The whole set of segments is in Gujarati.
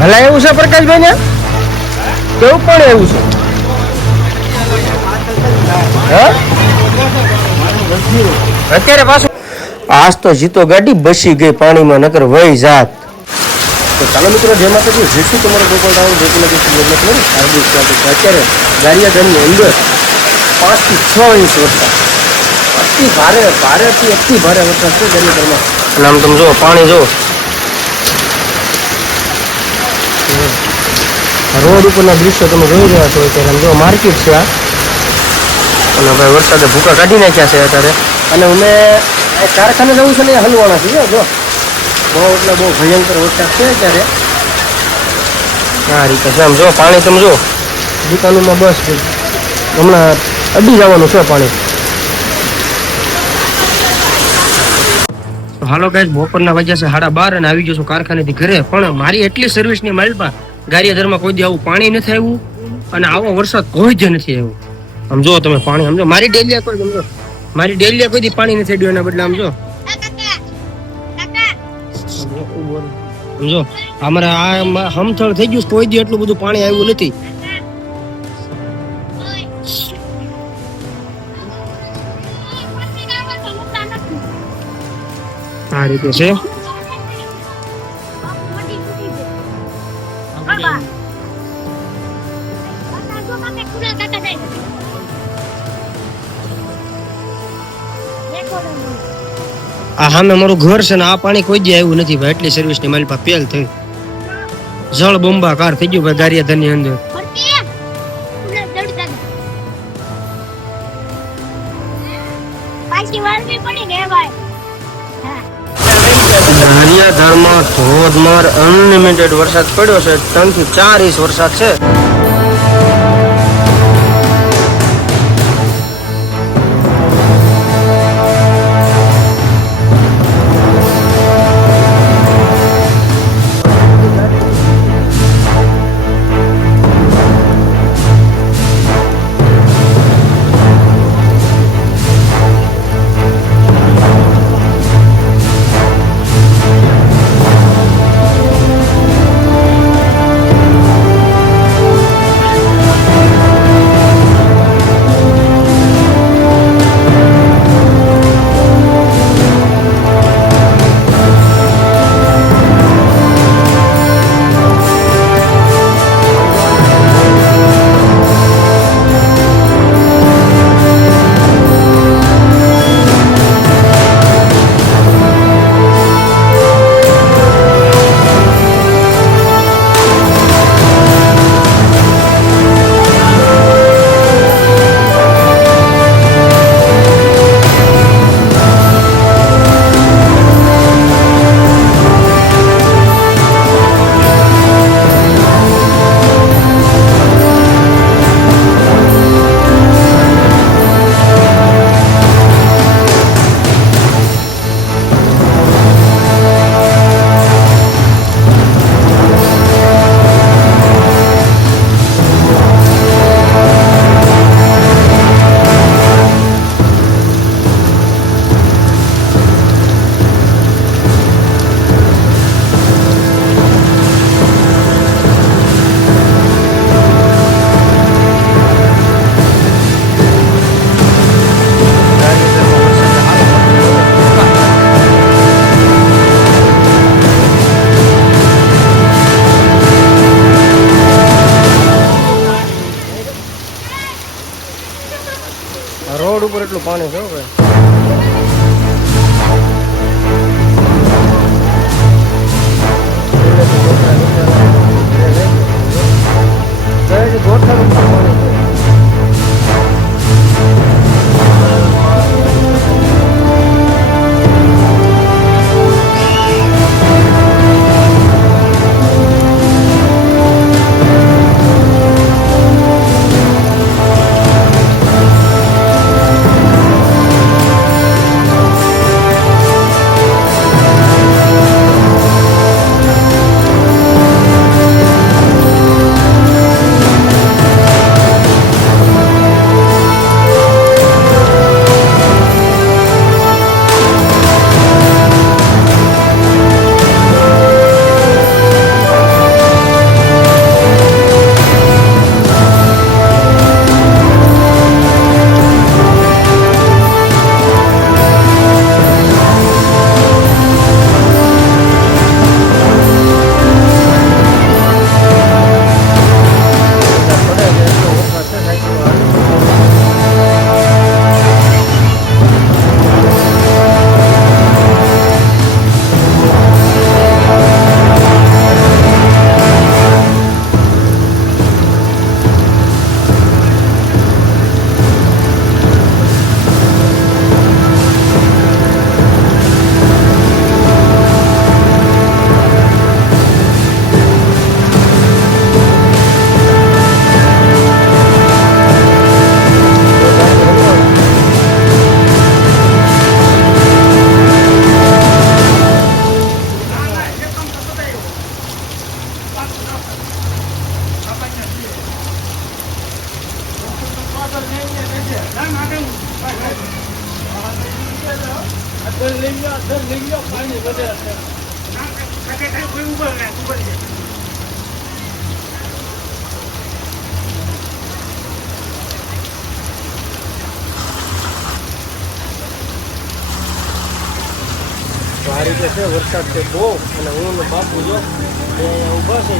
ભલા એવું છે પ્રકાશભાઈ ને કેવું પણ એવું છે અત્યારે પાછું આજ તો જીતો ગાડી બસી ગઈ પાણીમાં નકર વહી જાત. તો ચાલો મિત્રો જે માતાજી જેથી તમારો ગોપાલ રાવ જેથી લગી હાર્દિક સ્વાગત. અત્યારે ગારિયાધામની અંદર 5 થી 6 ઇંચ વરસાદ, અતિ ભારે ભારેથી અતિ ભારે વરસાદ છે ગારિયાધામમાં. અને આમ તમે જુઓ પાણી જુઓ, રોડ ઉપરના દૃશ્યો તમે જોઈ રહ્યા છો. અત્યારે આમ જો માર્કેટ છે આ, અને ભાઈ વરસાદે ભૂકા કાઢી નાખ્યા છે અત્યારે. અને અમે કારખાને જવું છે ને એ હલવાના છીએ જો, બહુ એટલે બહુ ભયંકર વરસાદ છે અત્યારે. આ રીતે છે આમ જો પાણી તમે જો દુકાનોમાં બસ હમણાં અડી જવાનું છે પાણી. હાલો ગાઈસ, બપોરના વાગ્યા છે 12:30 અને આવી ગયો છું કારખાનેથી ઘરે. પણ મારી એટલી સર્વિસની માલપા ગારિયાધારમાં કોઈ દી આવું પાણી નથી આવ્યું અને આવો વરસાદ કોઈ જ નથી આવ્યો. આમ જો તમે પાણી સમજો, મારી ડેલિયા કોઈ સમજો, મારી ડેલિયા કોઈ દી પાણી નથી અડ્યું એના બદલે આમ જો સમજો અમારે આ હમથળ થઈ ગયું, કોઈ દી એટલું બધું પાણી આવ્યું નથી. આ રીતે છે. આ સામે મારું ઘર છે ને આ પાણી કોઈ દી આવ્યું નથી ભાઈ. એટલી સર્વિસ ની મારી પાસે પેલ થઈ, જળ બંબાકાર થઈ ગયું ભાઈ ગારિયાધામ ની અંદર. ગારિયાધામમાં ધોધમાર અનલિમિટેડ વરસાદ પડ્યો છે. 3 થી 4 ઇંચ વરસાદ છે. રોડ ઉપર એટલું પાણી છે ભાઈ. આ રીતે છે, વરસાદ છે બહુ, અને હું ને બાપુ જો એ અહીંયા ઊભા છે.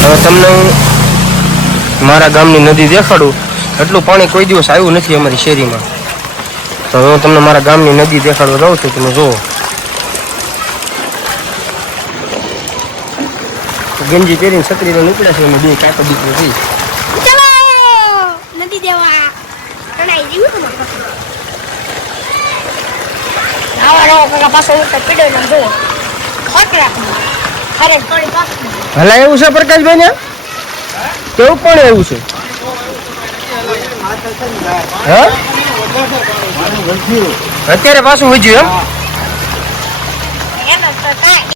હવે તમને હું મારા ગામની નદી દેખાડું. એટલું પાણી કોઈ દિવસ આવ્યું નથી અમારી શેરીમાં, તો હું તમને મારા ગામની નદી દેખાડવા જાઉં છું. તમે જુઓ, ગંજી પહેરીને છત્રીનો નીકળે છે, અમે બે કાકા દીકરો થઈ. નદી દેવા કણાઈ જીવું તો આવા રો કાકા પાછો ઉતર પીડો ને જો ખોટરા અરે થોડી પાસ હલા એવું છે પ્રકાશભાઈ ને કેવું પણ એવું છે હા અત્યારે પાછું વધ્યું એમ તો કાઈ